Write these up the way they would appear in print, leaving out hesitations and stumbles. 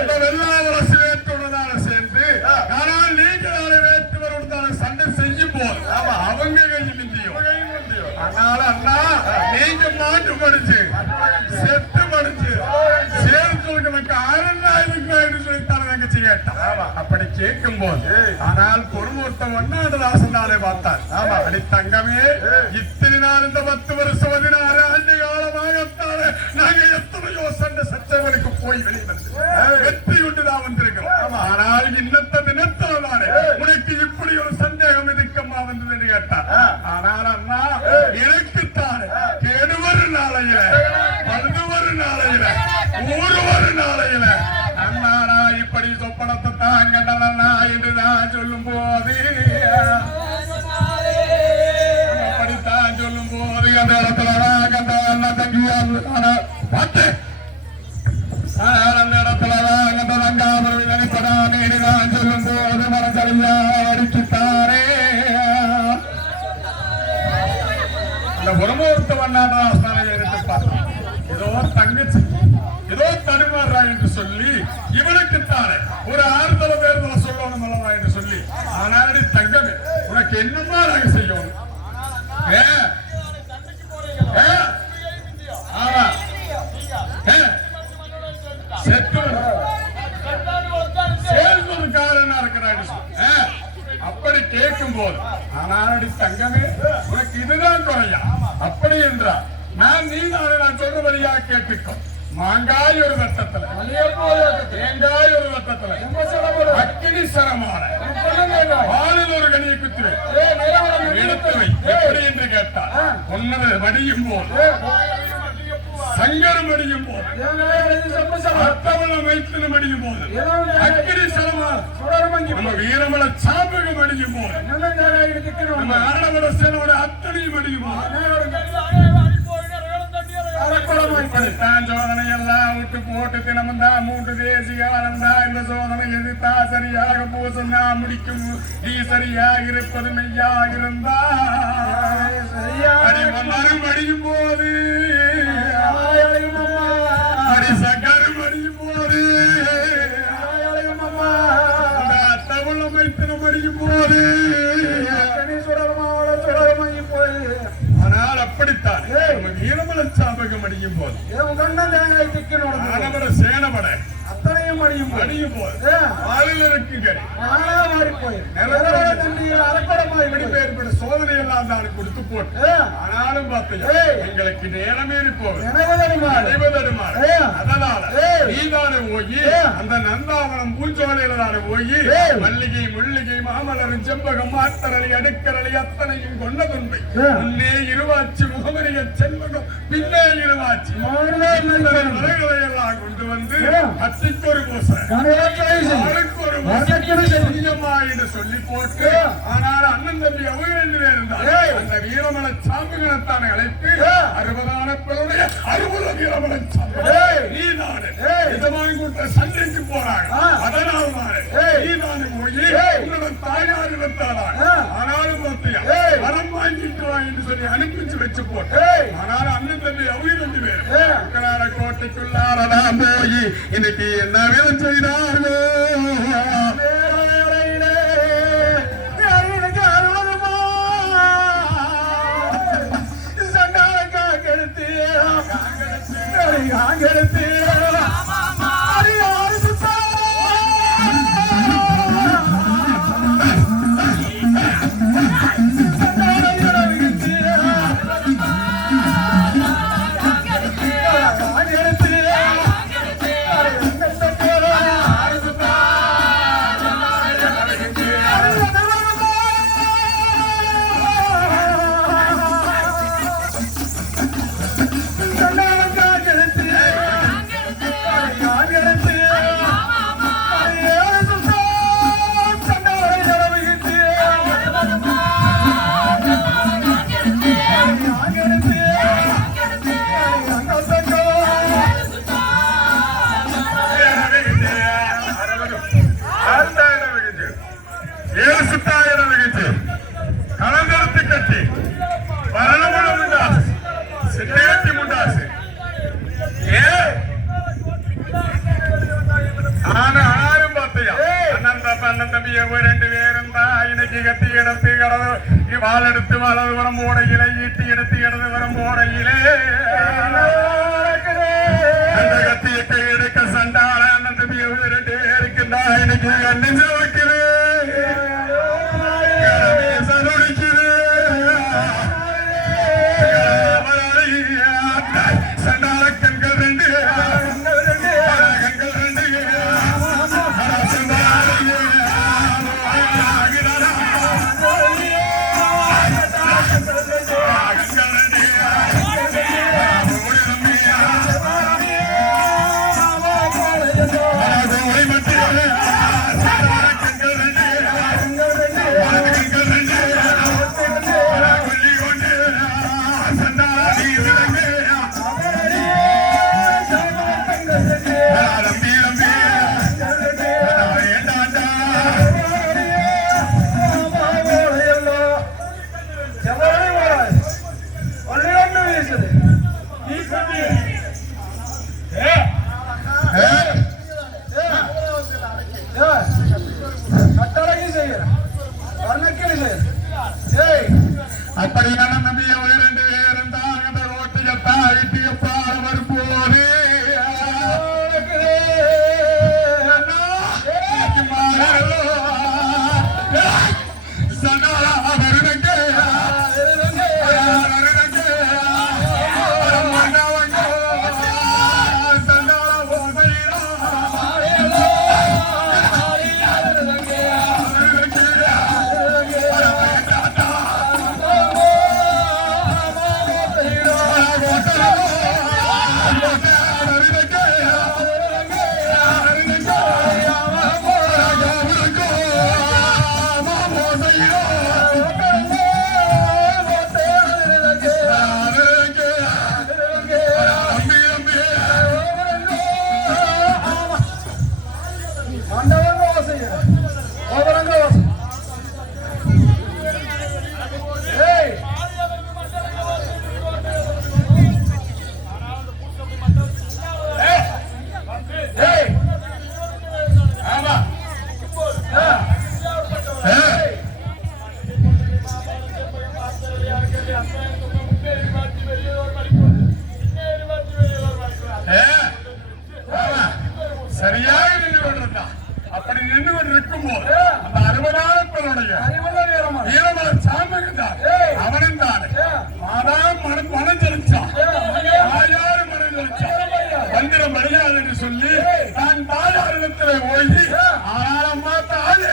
அந்த வெள்ளாவரசு வேற்றுடனால சேர்ந்து ஆனால் நீங்களால வேற்றுவருடனால சண்டை செய்யும் போது அவங்க கையில் மிந்தியும். அதனால அண்ணா நீங்க மாட்டு படிச்சு செத்து படிச்சு சேர்த்து ஆரண்டாயிரம் சொல்லித்தான தங்கச்சி கேட்டான். அப்படி கேட்கும் போது ஆனால் பொறுமொருத்த ஒன்னாண்டதாசன் தானே பார்த்தார். அப்படி தங்கமே இத்தனை நாள் இந்த 10 வருஷம் 16 ஆண்டு காலமாகத்தானே நாங்க எத்தனையோ சண்டை சச்சவனுக்கு போய் வெளிவந்து வெற்றி கொண்டுதான் வந்திருக்கிறோம். ஆனால் இன்னத்த தினத்தானே உனக்கு இப்படி ஒரு சந்தேகம் எதுக்கம்மா வந்தது என்று கேட்டார். ஆனால் அண்ணா எனக்குத்தானே கெடுவரு நாளையில பழுதுவரு நாளையில ஊருவரு நாளையில அண்ணாரா இப்படி சொப்பனத்தை தாங்கடலா என்று நான் சொல்லும் போது அப்படித்தான் சொல்லும் போது அந்த இடத்துல கண்ட அண்ணா தங்கியார் பார்த்து அந்த இடத்துல கண்ட தங்காமல் நினைப்பதான் நான் சொல்லும் போது மனசரியா அடிச்சுட்டாரே. அந்த ஒருமொருத்த வண்ணாடாசனை எடுத்து பார்த்தோம். ஏதோ தங்கச்சி ஏதோ தடுமாறா என்று சொல்லி இவனுக்குத்தானே ஒரு ஆறுதல பேர்தல சொல்லணும் அல்லவா என்று சொல்லி ஆனால் தங்கமே உனக்கு என்னமா நாங்க செய்யணும். அப்படி கேட்கும் போது ஆனால் தங்கமே உனக்கு இதுதான் குறையா அப்படி என்றால் நான் நீதானே நான் சொல்றபடியாக கேட்டுக்கோ. மாங்காய் ஒரு வட்டத்துல தேங்காய் ஒரு வட்டத்துல அக்கினி சரமான பாலில் ஒரு கனியை குத்துவை எடுத்து வை எப்படி என்று கேட்டால் ஒன்னரை மடியும் போது சங்கரம் அடியும் போது அத்தவளம் வைத்து அடியும் போது அக்கினி சரமான நம்ம வீரமல சாம்பகம் அடியும் போது நம்ம ஆடவர சேனோட அத்தனையும் அடியும் போது சோதனை எல்லாம் விட்டு போட்டு தினமும் தான் 3 தேசிய வளர்ந்தா இந்த சோதனை எதிர்த்தா சரியாக பூசன்னா முடிக்கும் நீ சரியாக இருப்பது மெய்யாக இருந்தா மனம் அடியும் போது அடி சகரம் அடியும் போது அத்தவளம் வைத்தினம் அடியும் போது ஆனால் அப்படித்தான் வீரமல சாபகம் அடியும் போது சேனபட அத்தனையும் அடியும் போது ஏற்பட்ட சோதனை எல்லாம் தான் கொடுத்து போட்டு ஆனாலும் பார்த்தீங்க எங்களுக்கு நேரமே போகுது. அதனால நீதானே போய் அந்த நந்தாவனம் பூஞ்சோலையில தானே போய் மல்லிகை முள்ளிகை மாமலரும் செம்பகம் மாத்தரளி அடுக்கரளி அத்தனையும் கொண்ட துன்பை முன்னே இருவாச்சி முகமரிய செண்பகம் பின்னே இருவாச்சி மலைகளை எல்லாம் கொண்டு வந்து கத்திக்கொரு என்று சொல்லி போட்டு ஆனால் அண்ணன் தம்பி அவங்க இருந்தால் அந்த வீரமல சாம்புகளைத்தான் அழைத்து 60 பேருடைய 60 வீரமல நீதானே இதமாக கூட்ட சண்டைக்கு போறாங்க. அதனால் நீதானே போய் உன்னோட தாயார் இருந்தாங்க. ஆனாலும் பார்த்தியா வரம் வாங்கிட்டு வா என்று சொல்லி அனுப்பிச்சு வச்சு போட்டு ஆனால் அண்ணன் தம்பி அவங்க 2 பேரும் கோட்டைக்குள்ளாரதான் போய் இன்னைக்கு என்ன வேதம் செய்தார்களோ கெடுத்து அண்ணன் தம்பி ரெண்டு பேரும் தான் இன்னைக்கு கத்தி எடுத்து கடந்து வால் எடுத்து வலது வரம் போடையிலே ஈட்டி எடுத்து இடது வரம் போடையிலே அந்த கத்தியை கை எடுக்க சண்டால அண்ணன் தம்பி ரெண்டு பேருக்குண்டா இன்னைக்கு கண்ணு வைக்குது சண்டால கண்கள் ரெண்டு அப்படியான நம்பிய ரெண்டு பேரும் தான் அந்த ரோட்டியத்தா வீட்டிய பாட வரும்போது சண்டாளா வருவங்க சரியாக நின்று கொண்டிருந்தான். அப்படி நின்று கொண்டிருக்கும் போது அந்த 60,000 வீரமல சாமகன் அவனும் தான் மனம் செலுத்தான். தாயாரு மனம் செலுத்தான். மந்திர மரியாதை என்று சொல்லி நான் தாயாரிடத்திலே ஓய்வி ஆறாம்மா தாயே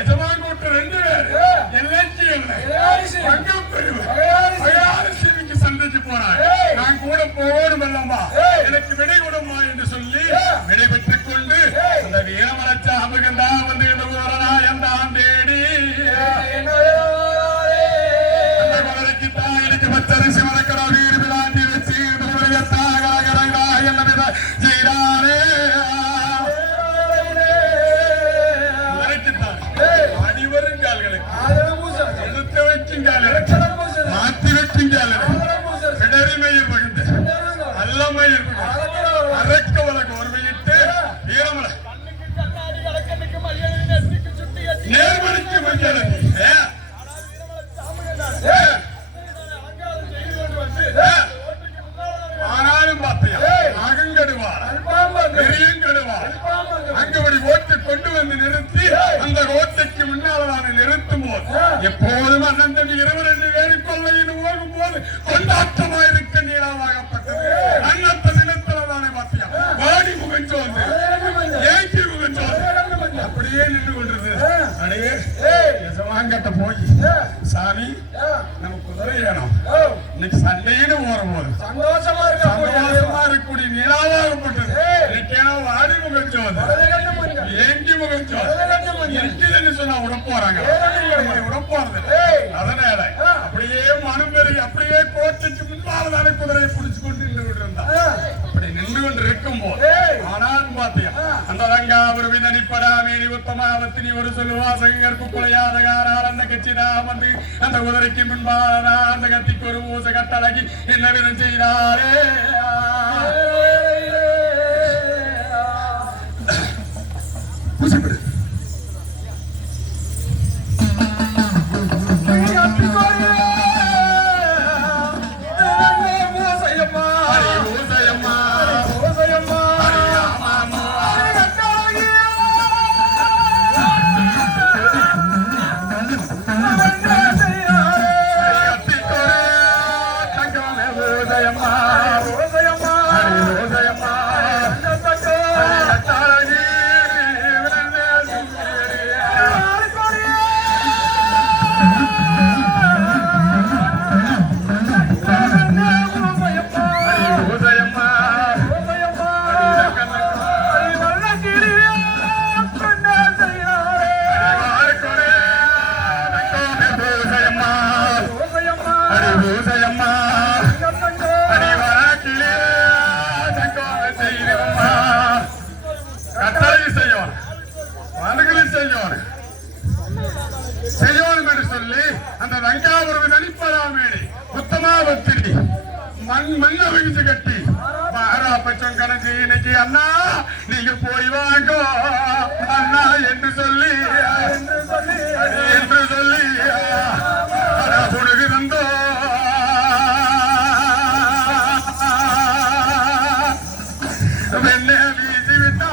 எஜமான் கூட்டு 2 பேர் எல்லைக்கு பங்கம் பெறுவேன் சந்தைக்கு போறான். நான் கூட போகணும் அல்லம்மா, எனக்கு விடை கொடுமா என்று சொல்லி விடை பெற்றுக் கொண்டு அந்த வீரமலச்ச அமுகந்தா வந்து எந்த தேடி அந்த குதிரைக்கு தாயிற்கு பச்சரிசி வளர்க்கிற வீடு விளாண்டி வச்சு என்ன வித செய்தாரே அடிவரும் கால்களுக்கு எடுத்து வைக்கும் கால்களுக்கு மாற்றி வைக்கும் கால்களுக்கு இடரிமையில் மகிழ்ந்து அல்லமையில் அரக்க வழக்கு ஒருமையிட்டு வீரமலை நேர்மணிக்கு மஞ்சள் ஆனாலும் பார்த்தையா அகங்கடுவார் பெரியங்கடுவார் அங்குபடி ஓட்டு கொண்டு வந்து நிறுத்தி அந்த ஓட்டுக்கு முன்னால நிறுத்தும் போது எப்போதும் அண்ணன் தம்பி 22 பேரு கொள்ளையின் ஓடும் போது கொண்டாட்டமாயிருக்க நீளமாகப்பட்டது. அன்னத்த தினத்தில்தானே பார்த்தியா வாடி முகஞ்சோந்து ஏங்கி முகஞ்சோந்து அப்படியே நின்று கொண்டிருந்தது. அடையே எசவாங்கட்ட போய் சாமி நம்ம குதிரை வேணும் இன்னைக்கு சண்டைன்னு போது சந்தோஷமா இருக்கக்கூடிய நிலாவாகப்பட்டது. இன்னைக்கேனோ வாடி முகஞ்சோந்து ஏங்கி முகஞ்சோந்து இருக்குதுன்னு சொன்னா உடப்போறாங்க உடப்போறது. அதனால அப்படியே மனம் பெருகி அப்படியே கோட்டைக்கு முன்பாலதான குதிரையை பிடிச்சு கொண்டு நின்று கொண்டிருந்தான். அப்படி நின்று கொண்டு இருக்கும் போது ஆனாலும் பார்த்தியா அந்த ரங்கா ஒரு விதனிப்படாமேனி உத்தமாவத்தினி ஒரு சொல்லுவாசகருக்கு குலையாதகாரால் அந்த கட்சிதான் வந்து அந்த குதிரைக்கு முன்பாலதா அந்த கத்திக்கு ஒரு ஊச கட்டழகி என்ன விதம் செய்தாரே. செய்யோம் என்று சொல்லி அந்த ரங்காபுரம் நடிப்பதாமேடி உத்தமாவத்திரி மண்ண விழிச்சு கட்டி பச்சம் கணக்கு இன்னைக்கு அண்ணா நீங்க போய் வாங்க அண்ணா என்று சொல்லி புடுகு தந்தோ வெண்ண வீசி விட்டா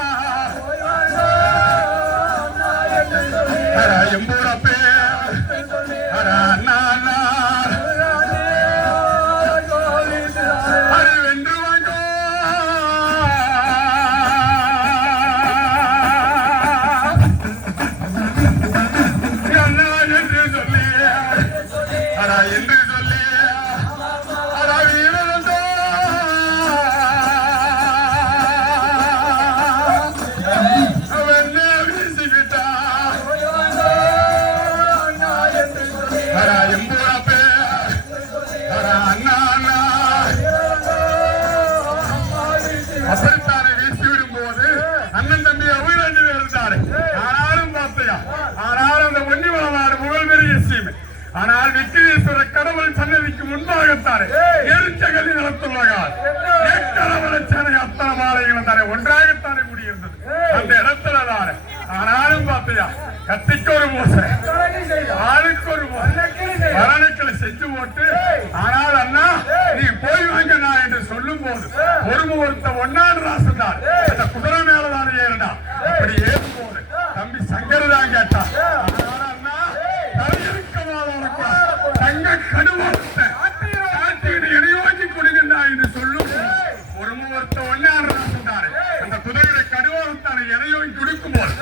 எம்பூரப்பே அண்ணா அப்படித்தானே வீசிவிடும் போது அண்ணன் தம்பி உயிரிழந்து இருந்தாரு. ஆனாலும் அந்த ஒன்னிவளநாடு புகழ் பெரிய சீமை. ஆனால் விக்னேஸ்வர கடவுள் சன்னதிக்கு முன்பாகத்தானே எரிச்சகலி நடத்துள்ளார்கள். கடவுளச்சனை அத்தனை மாலைகளும் தானே ஒன்றாகத்தானே கூடியிருந்தது அந்த இடத்துல தானே. ஆனாலும் பார்த்தியா கத்திக்கு ஒரு மோசை ஆளுக்கு ஒரு மரணிக்களை செஞ்சு போட்டு ஆனால் அண்ணா நீ போய் வாங்கண்ணா என்று சொல்லும் போது ஒரு முகூர்த்த ஒன்னாடு ராசன் தான் அந்த குதிரை மேலதானே ஏறினா. அப்படி ஏறும் போது தம்பி சங்கர் தான் கேட்டான் அண்ணா தலையிருக்கமாதவனுக்கு தங்க கடுவாட்டை இணைவாக்கி கொடுங்கண்ணா என்று சொல்லும் ஒரு முகூர்த்த ஒன்னாடு ராசன் தானே அந்த குதிரையை கடுவாத்தானே இணையோக்கி கொடுக்கும் போது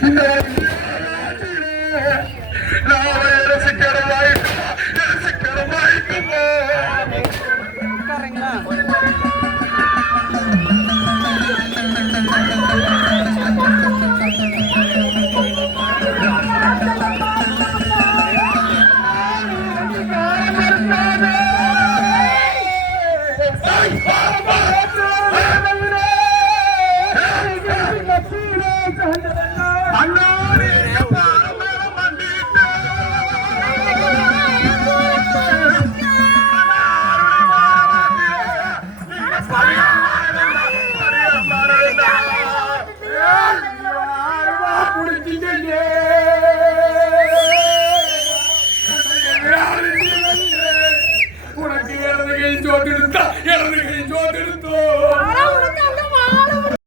இந்த நாட்டை ரசிக்கிற வாய்ப்பு